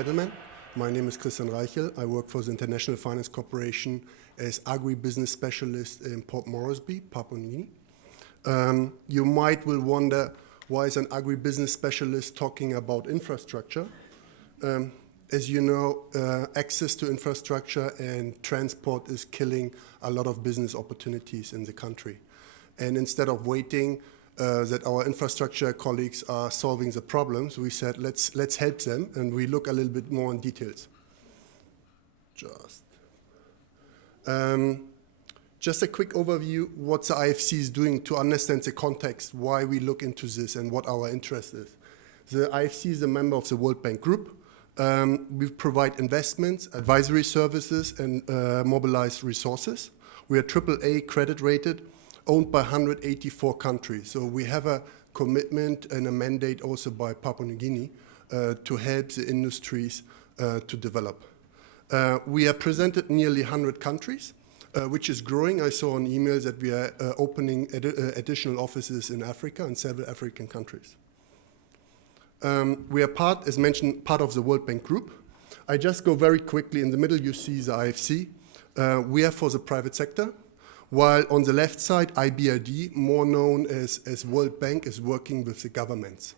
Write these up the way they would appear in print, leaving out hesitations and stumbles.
gentlemen. My name is Reichel. I work for the International Finance Corporation as agribusiness specialist in Port Moresby, Papua New Guinea. You might will wonder, why is an agribusiness specialist talking about infrastructure? As you know, access to infrastructure and transport is killing a lot of business opportunities in the country. And instead of waiting that our infrastructure colleagues are solving the problems, we said, let's help them, and we look a little bit more in details. Just a quick overview, what the IFC is doing to understand the context, why we look into this and what our interest is. The IFC is a member of the World Bank Group. We provide investments, advisory services, and mobilize resources. We are AAA credit rated, owned by 184 countries. So we have a commitment and a mandate also by Papua New Guinea to help the industries to develop. We are presented in nearly 100 countries, which is growing. I saw on emails that we are opening additional offices in Africa and several African countries. We are as mentioned, part of the World Bank Group. I just go very quickly. In the middle, you see the IFC. We are for the private sector, while on the left side, IBRD, more known as World Bank, is working with the governments.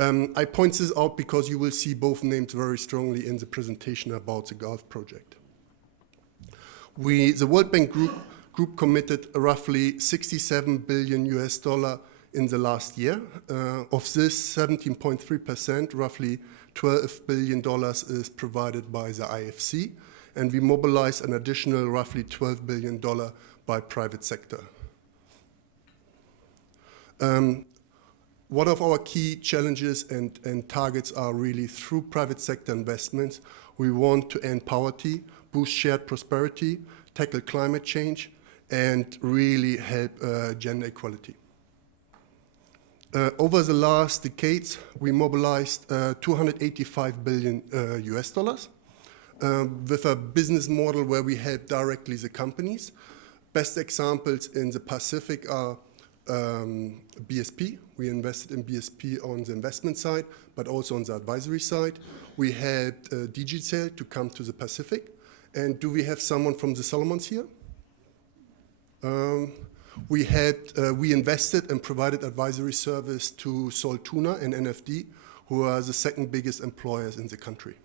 I point this out because you will see both names very strongly in the presentation about the Gulf project. The World Bank Group committed roughly 67 billion US dollar in the last year. Of this, 17.3%, roughly $12 billion is provided by the IFC, and we mobilize an additional roughly $12 billion by private sector. One of our key challenges and targets are really through private sector investments. We want to end poverty, boost shared prosperity, tackle climate change, and really help gender equality. Over the last decades, we mobilized 285 billion US dollars with a business model where we help directly the companies. Best examples in the Pacific are BSP. We invested in BSP on the investment side, but also on the advisory side. We helped Digicel to come to the Pacific. And do we have someone from the Solomons here? We invested and provided advisory service to Soltuna and NFD, who are the second biggest employers in the country.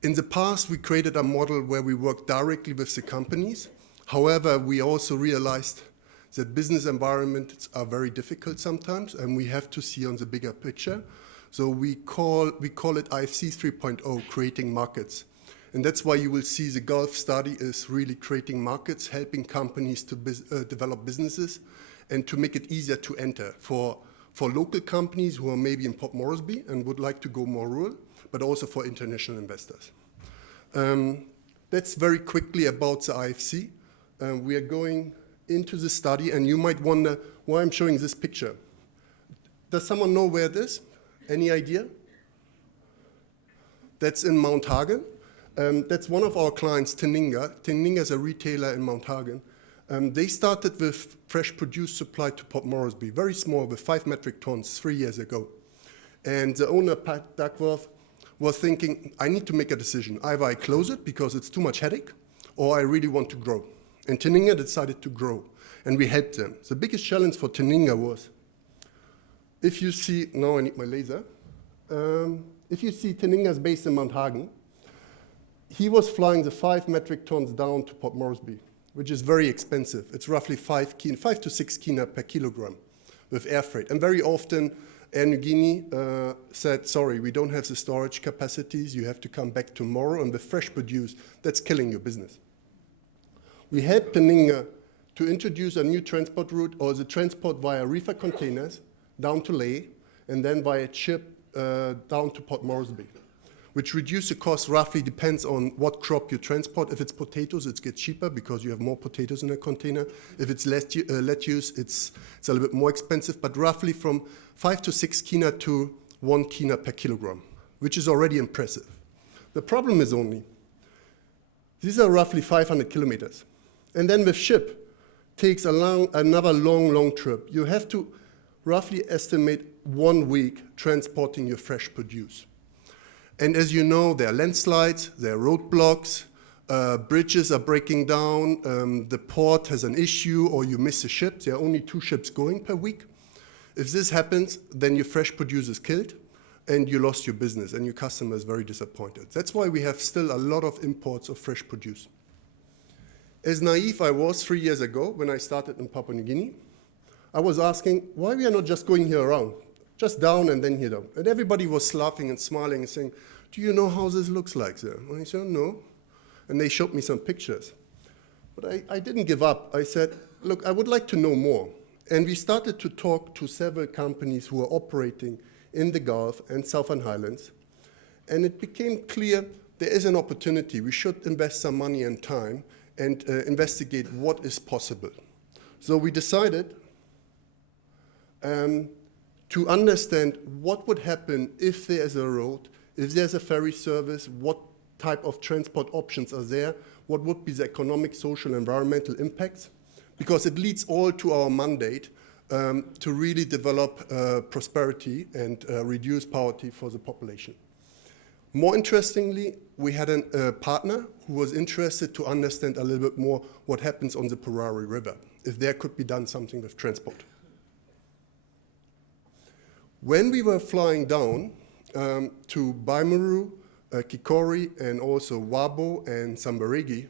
In the past, we created a model where we worked directly with the companies. However, we also realized that business environments are very difficult sometimes, and we have to see on the bigger picture. So we call it IFC 3.0, creating markets. And that's why you will see the Gulf study is really creating markets, helping companies to develop businesses, and to make it easier to enter for local companies who are maybe in Port Moresby and would like to go more rural, but also for international investors. That's very quickly about the IFC. We are going into the study, and you might wonder why I'm showing this picture. Does someone know where it is? Any idea? That's in Mount Hagen. That's one of our clients, Teninga. Teninga is a retailer in Mount Hagen. They started with fresh produce supply to Port Moresby, very small, with 5 metric tons 3 years ago. And the owner, Pat Duckworth, was thinking, I need to make a decision. Either I close it because it's too much headache, or I really want to grow. And Teninga decided to grow, and we helped them. The biggest challenge for Teninga was, if you see, now I need my laser. If you see Teninga is based in Mount Hagen, he was flying the 5 metric tons down to Port Moresby, which is very expensive. It's roughly 5 to 6 kina per kilogram with air freight. And very often, Air Niugini said, sorry, we don't have the storage capacities. You have to come back tomorrow. And with fresh produce, that's killing your business. We helped Teninga to introduce a new transport route, or the transport via reefer containers down to Lae, and then via ship down to Port Moresby, which reduces the cost roughly, depends on what crop you transport. If it's potatoes, it gets cheaper because you have more potatoes in a container. If it's lettuce, it's a little bit more expensive, but roughly from 5 to 6 kina to 1 kina per kilogram, which is already impressive. The problem is only, these are roughly 500 kilometers. And then with ship, takes another long trip. You have to roughly estimate 1 week transporting your fresh produce. And as you know, there are landslides, there are roadblocks, bridges are breaking down, the port has an issue, or you miss a ship. There are only 2 ships going per week. If this happens, then your fresh produce is killed, and you lost your business, and your customer is very disappointed. That's why we have still a lot of imports of fresh produce. As naive I was 3 years ago when I started in Papua New Guinea, I was asking, why we are not just going here around, just down and then here down. And everybody was laughing and smiling and saying, do you know how this looks like there? And I said, no. And they showed me some pictures. But I didn't give up. I said, look, I would like to know more. And we started to talk to several companies who are operating in the Gulf and Southern Highlands. And it became clear there is an opportunity. We should invest some money and time and investigate what is possible. So we decided to understand what would happen if there is a road, if there's a ferry service, what type of transport options are there, what would be the economic, social, environmental impacts, because it leads all to our mandate to really develop prosperity and reduce poverty for the population. More interestingly, we had a partner who was interested to understand a little bit more what happens on the Porari River, if there could be done something with transport. When we were flying down to Baimaru, Kikori, and also Wabo and Sambaregi,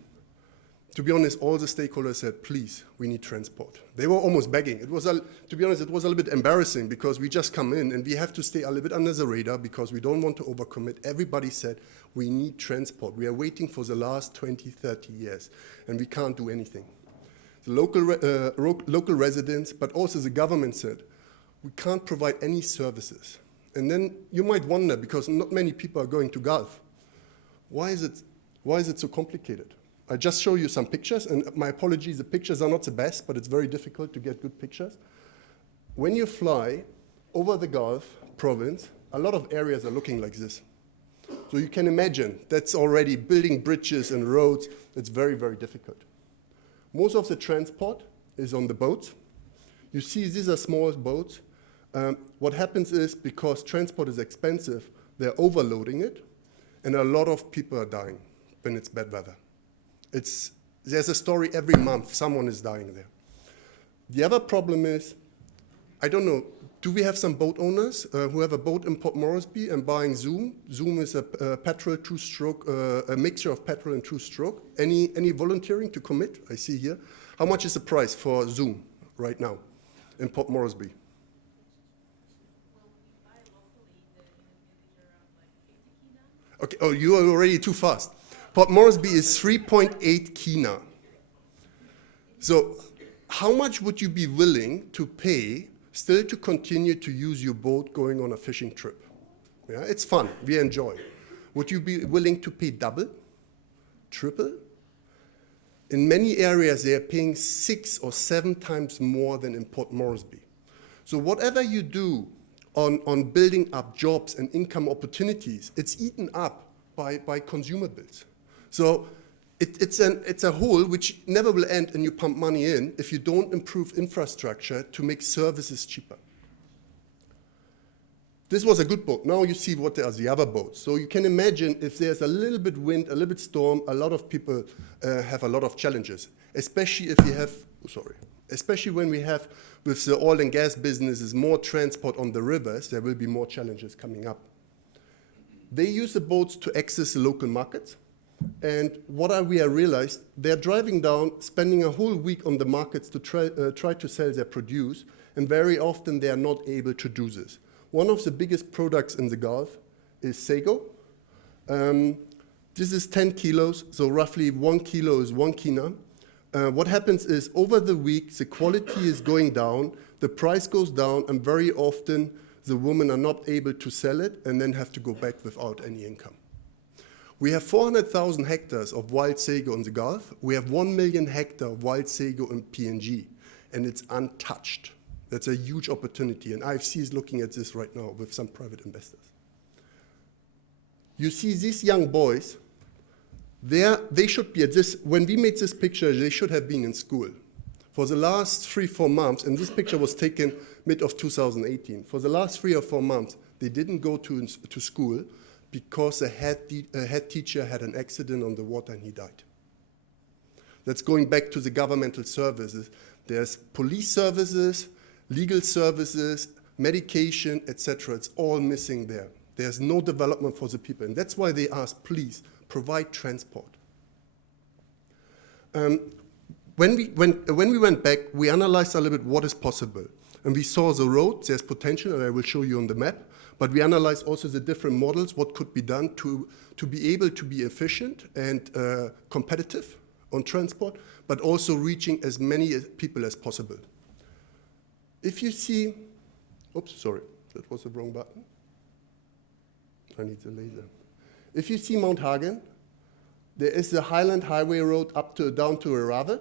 to be honest, all the stakeholders said, please, we need transport. They were almost begging. It was, to be honest, it was a little bit embarrassing because we just come in and we have to stay a little bit under the radar because we don't want to overcommit. Everybody said, we need transport. We are waiting for the last 20, 30 years, and we can't do anything. The local residents, but also the government said, we can't provide any services. And then you might wonder, because not many people are going to Gulf, why is it so complicated? I just show you some pictures, and my apologies, the pictures are not the best, but it's very difficult to get good pictures. When you fly over the Gulf province, a lot of areas are looking like this. So you can imagine that's already building bridges and roads. It's very, very difficult. Most of the transport is on the boats. You see these are small boats. What happens is, because transport is expensive, they're overloading it, and a lot of people are dying when it's bad weather. There's a story every month, someone is dying there. The other problem is, I don't know, do we have some boat owners who have a boat in Port Moresby and buying Zoom? Zoom is a petrol two-stroke, a mixture of petrol and two-stroke. Any volunteering to commit? I see here. How much is the price for Zoom right now in Port Moresby? Okay, oh, you are already too fast. Port Moresby is 3.8 kina. So how much would you be willing to pay still to continue to use your boat going on a fishing trip? Yeah, it's fun, we enjoy. Would you be willing to pay double, triple? In many areas, they are paying 6 or 7 times more than in Port Moresby. So whatever you do on building up jobs and income opportunities, it's eaten up by consumer bills. So it's a hole which never will end, and you pump money in if you don't improve infrastructure to make services cheaper. This was a good boat. Now you see what are the other boats. So you can imagine if there's a little bit wind, a little bit storm, a lot of people have a lot of challenges, especially if you have, especially when we have with the oil and gas businesses more transport on the rivers, there will be more challenges coming up. They use the boats to access the local markets. And what we have realized, they're driving down, spending a whole week on the markets to try to sell their produce, and very often they are not able to do this. One of the biggest products in the Gulf is sago. This is 10 kilos, so roughly 1 kilo is 1 kina. What happens is, over the week, the quality is going down, the price goes down, and very often the women are not able to sell it and then have to go back without any income. We have 400,000 hectares of wild sago in the Gulf. We have 1 million hectares of wild sago in PNG, and it's untouched. That's a huge opportunity, and IFC is looking at this right now with some private investors. You see these young boys, they should be at this, when we made this picture, they should have been in school. For the last 3-4 months, and this picture was taken mid of 2018. For the last 3 or 4 months, they didn't go to school because a head teacher had an accident on the water and he died. That's going back to the governmental services. There's police services, legal services, medication, etc. It's all missing there. There's no development for the people. And that's why they ask, please, provide transport. When we went back, we analyzed a little bit what is possible. And we saw the road, there's potential, and I will show you on the map. But we analyzed also the different models, what could be done to be able to be efficient and competitive on transport, but also reaching as many people as possible. If you see, oops, sorry, that was the wrong button. I need the laser. If you see Mount Hagen, there is the Highland Highway Road down to Arave.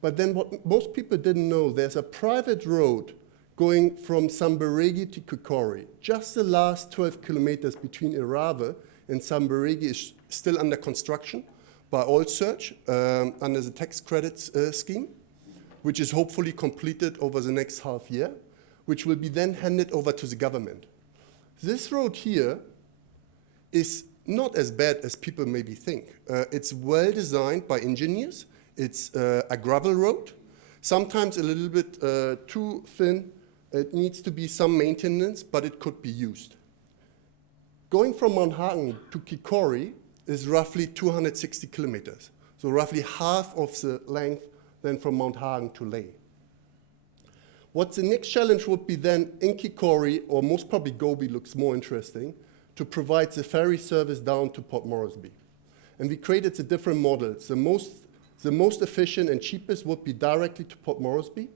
But then what most people didn't know, there's a private road going from Samberegi to Kikori. Just the last 12 kilometers between Arave and Samberegi is still under construction by Oil Search under the tax credits scheme, which is hopefully completed over the next half year, which will be then handed over to the government. This road here is not as bad as people maybe think. It's well designed by engineers. It's a gravel road, sometimes a little bit too thin. It needs to be some maintenance, but it could be used. Going from Mount Hagen to Kikori is roughly 260 kilometers, so roughly half of the length than from Mount Hagen to Leh. What the next challenge would be then in Kikori, or most probably Gobi looks more interesting, to provide the ferry service down to Port Moresby. And we created the different models. The most efficient and cheapest would be directly to Port Moresby.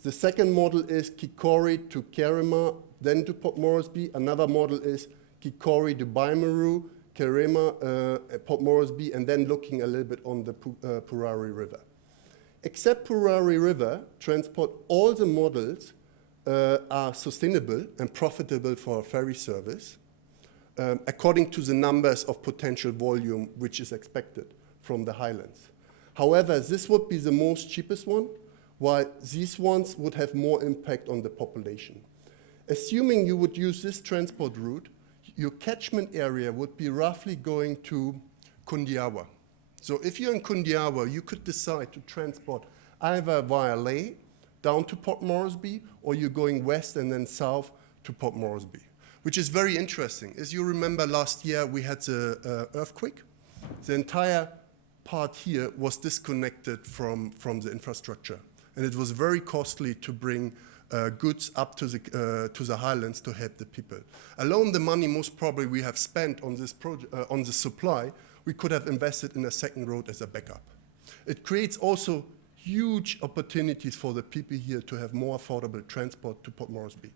The second model is Kikori to Kerema, then to Port Moresby. Another model is Kikori to Baimaru, Kerema, Port Moresby, and then looking a little bit on the Purari River. Except Purari River, transport, all the models are sustainable and profitable for a ferry service, according to the numbers of potential volume which is expected from the Highlands. However, this would be the most cheapest one, while these ones would have more impact on the population. Assuming you would use this transport route, your catchment area would be roughly going to Kundiawa. So if you're in Kundiawa, you could decide to transport either via Leh down to Port Moresby, or you're going west and then south to Port Moresby, which is very interesting. As you remember, last year we had the earthquake. The entire part here was disconnected from the infrastructure. And it was very costly to bring goods up to the Highlands to help the people. Alone, the money most probably we have spent on this project, on the supply, we could have invested in a second road as a backup. It creates also huge opportunities for the people here to have more affordable transport to Port Moresby.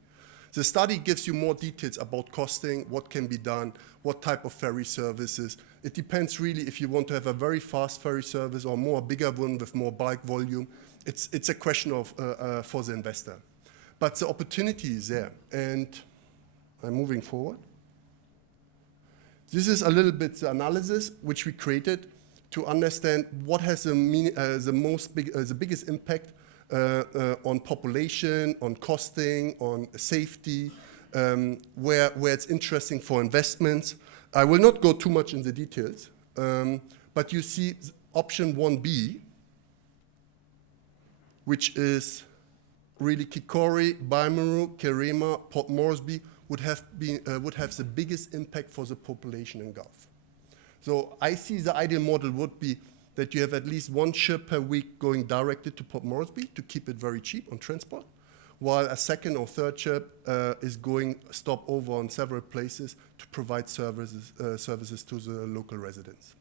The study gives you more details about costing, what can be done, what type of ferry services. It depends really if you want to have a very fast ferry service or more bigger one with more bulk volume. It's a question of for the investor. But the opportunity is there, and I'm moving forward. This is a little bit the analysis which we created to understand what has the biggest impact on population, on costing, on safety, where it's interesting for investments. I will not go too much in the details, but you see option 1B, which is really Kikori, Baimaru, Kerema, Port Moresby would have the biggest impact for the population in Gulf. So I see the ideal model would be that you have at least one ship per week going directly to Port Moresby to keep it very cheap on transport, while a second or third ship is going stop over on several places to provide services to the local residents.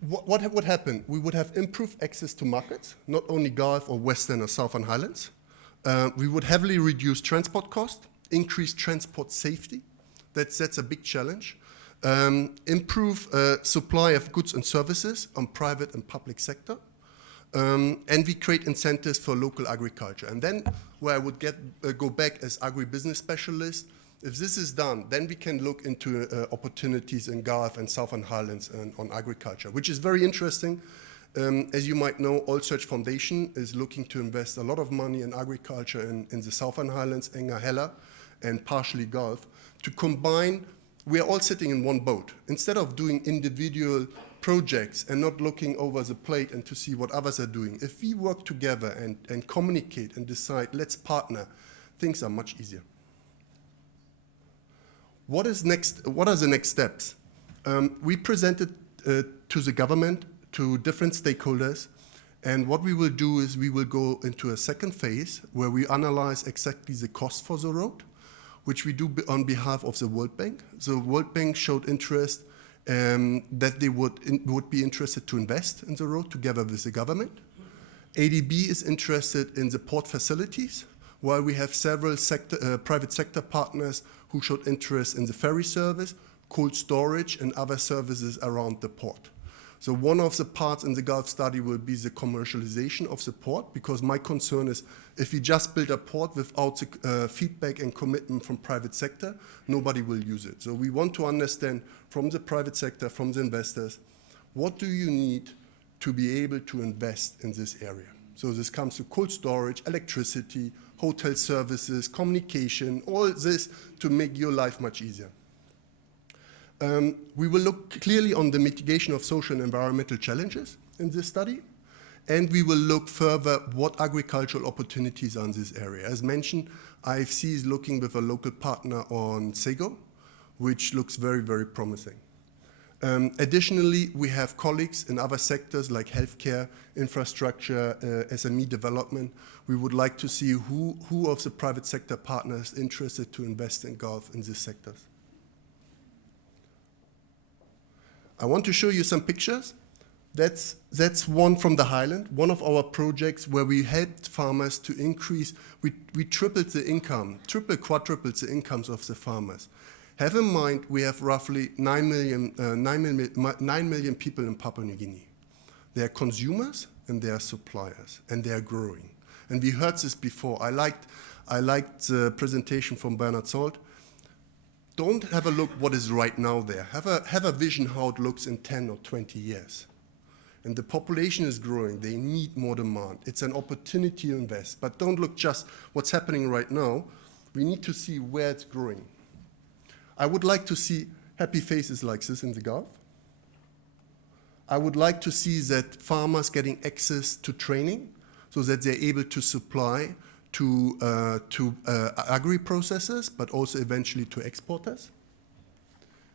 What would happen? We would have improved access to markets, not only Gulf or Western or Southern Highlands. We would heavily reduce transport cost, increase transport safety. That's a big challenge. Improve supply of goods and services on private and public sector. And we create incentives for local agriculture. And then where I would go back as agribusiness specialist, if this is done, then we can look into opportunities in Gulf and Southern Highlands and on agriculture, which is very interesting. As you might know, Oil Search Foundation is looking to invest a lot of money in agriculture in the Southern Highlands, Enga Hela, and partially Gulf, to combine. We are all sitting in one boat. Instead of doing individual projects and not looking over the plate and to see what others are doing, if we work together and communicate and decide, let's partner, things are much easier. What is next? What are the next steps? We presented to the government, to different stakeholders, and what we will do is we will go into a second phase where we analyze exactly the cost for the road, which we do on behalf of the World Bank. The World Bank showed interest that they would be interested to invest in the road together with the government. ADB is interested in the port facilities, while we have several private sector partners who showed interest in the ferry service, cold storage, and other services around the port. So one of the parts in the Gulf study will be the commercialization of the port, because my concern is if we just build a port without the feedback and commitment from private sector, nobody will use it. So we want to understand from the private sector, from the investors, what do you need to be able to invest in this area? So this comes to cold storage, electricity, hotel services, communication, all this to make your life much easier. We will look clearly on the mitigation of social and environmental challenges in this study, and we will look further what agricultural opportunities are in this area. As mentioned, IFC is looking with a local partner on Sego, which looks very, very promising. Additionally, we have colleagues in other sectors like healthcare, infrastructure, SME development. We would like to see who of the private sector partners interested to invest in Gulf in these sectors. I want to show you some pictures. That's one from the Highland, one of our projects where we helped farmers to increase, we tripled the income, quadrupled the incomes of the farmers. Have in mind, we have roughly 9 million people in Papua New Guinea. They are consumers and they are suppliers, and they are growing. And we heard this before. I liked the presentation from Bernard Salt. Don't have a look what is right now there. Have a vision how it looks in 10 or 20 years. And the population is growing. They need more demand. It's an opportunity to invest. But don't look just what's happening right now. We need to see where it's growing. I would like to see happy faces like this in the Gulf. I would like to see that farmers getting access to training so that they're able to supply to agri-processors, but also eventually to exporters.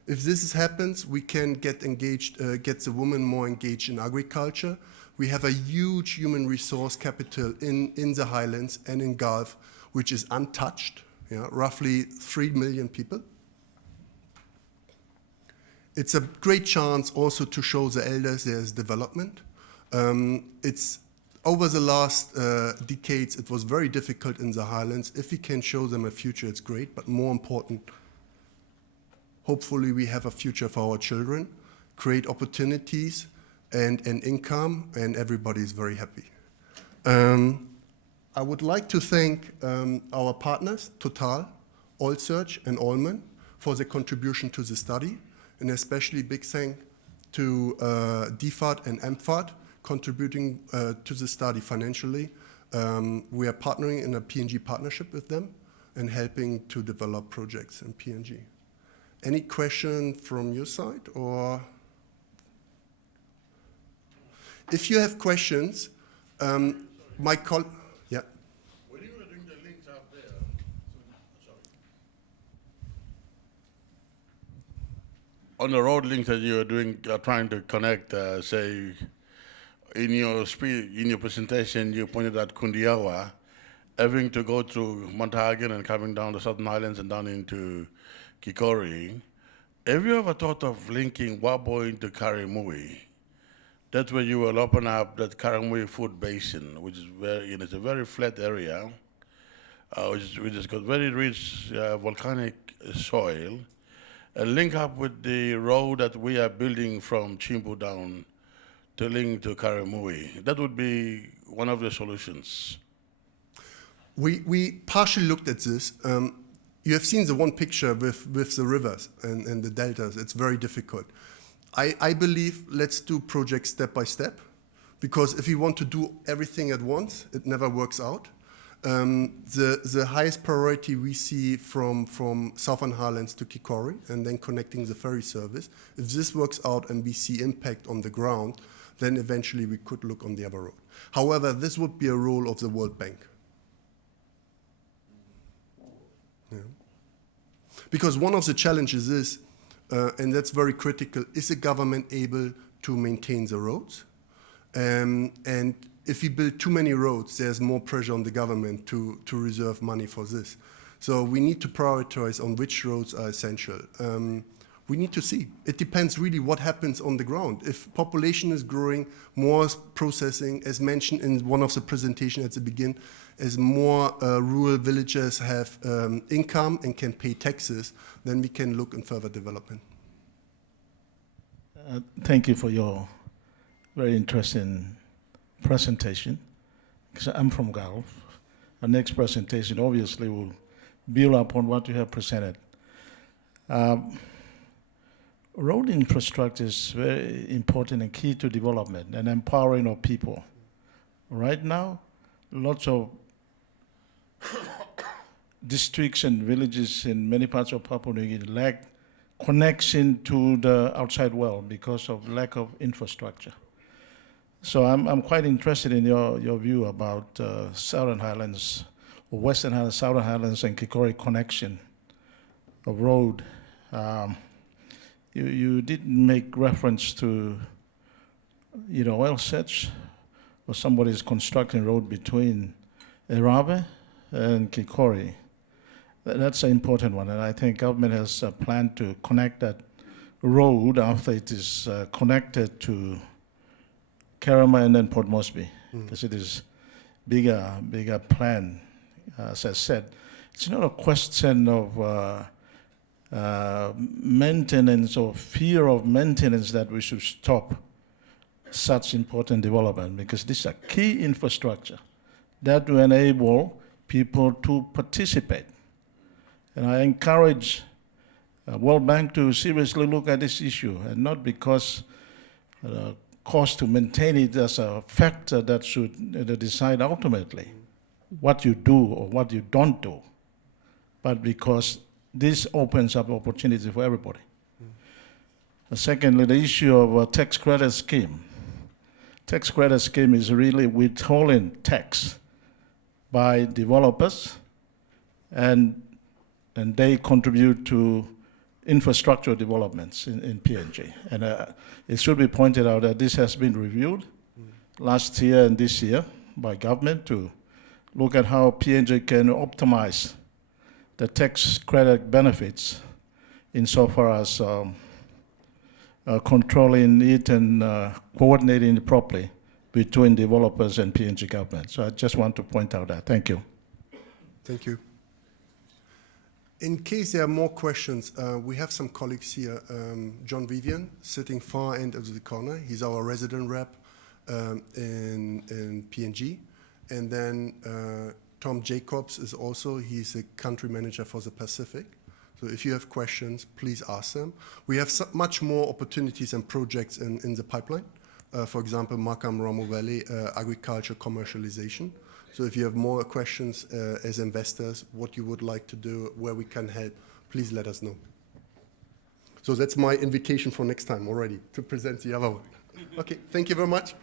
If this happens, we can get engaged, get the women more engaged in agriculture. We have a huge human resource capital in the Highlands and in Gulf, which is untouched, roughly 3 million people. It's a great chance also to show the elders there's development. Over the last decades, it was very difficult in the Highlands. If we can show them a future, it's great, but more important, hopefully we have a future for our children, create opportunities and income, and everybody is very happy. I would like to thank our partners, Total, Oil Search, and Allman, for their contribution to the study, and especially big thank to DFAT and MFAT, contributing to the study financially. We are partnering in a PNG partnership with them and helping to develop projects in PNG. Any question from your side? Or if you have questions, my colleague, yeah. When you were doing the links up there, on the road links that you were doing, trying to connect, say, in your presentation, you pointed out Kundiawa, having to go through Montagan and coming down the Southern Highlands and down into Kikori. Have you ever thought of linking Wabo into Karimui? That's where you will open up that Karimui Food Basin, which is it's a very flat area, which has got very rich volcanic soil, and link up with the road that we are building from Chimbu down to link to Karimui. That would be one of the solutions. We partially looked at this. You have seen the one picture with the rivers and the deltas. It's very difficult. I believe let's do projects step by step. because if you want to do everything at once, it never works out. The highest priority we see from Southern Highlands to Kikori and then connecting the ferry service. If this works out and we see impact on the ground, then eventually we could look on the other road. However, this would be a role of the World Bank. Yeah. Because one of the challenges is, and that's very critical, is the government able to maintain the roads? And if we build too many roads, there's more pressure on the government to reserve money for this. So we need to prioritize on which roads are essential. We need to see. It depends really what happens on the ground. If population is growing, more processing, as mentioned in one of the presentations at the beginning, as more rural villages have income and can pay taxes, then we can look in further development. Thank you for your very interesting presentation. Because I'm from Gulf. Our next presentation obviously will build upon what you have presented. Road infrastructure is very important and key to development and empowering of people. Right now, lots of districts and villages in many parts of Papua New Guinea lack connection to the outside world because of lack of infrastructure. So I'm quite interested in your view about Southern Highlands, or Western Highlands, Southern Highlands, and Kikori connection of road. You did make reference to, oil sets, or somebody's constructing road between Erabe and Kikori. That's an important one, and I think government has a plan to connect that road after it is connected to Kerama and then Port Moresby, because it is bigger plan. As I said, it's not a question of maintenance or fear of maintenance that we should stop such important development, because this is a key infrastructure that will enable people to participate. And I encourage World Bank to seriously look at this issue, and not because cost to maintain it as a factor that should decide ultimately what you do or what you don't do, but because this opens up opportunity for everybody. Secondly, the issue of a tax credit scheme. Tax credit scheme is really withholding tax by developers, and they contribute to infrastructure developments in PNG. And it should be pointed out that this has been reviewed last year and this year by government to look at how PNG can optimize the tax credit benefits insofar as controlling it and coordinating it properly between developers and PNG government. So I just want to point out that. Thank you. Thank you. In case there are more questions, we have some colleagues here. John Vivian, sitting far end of the corner. He's our resident rep in PNG. And then Tom Jacobs is also, he's a country manager for the Pacific. So if you have questions, please ask them. We have much more opportunities and projects in the pipeline. For example, Makam Ramu Valley, agriculture commercialization. So if you have more questions as investors, what you would like to do, where we can help, please let us know. So that's my invitation for next time already, to present the other one. Okay, thank you very much.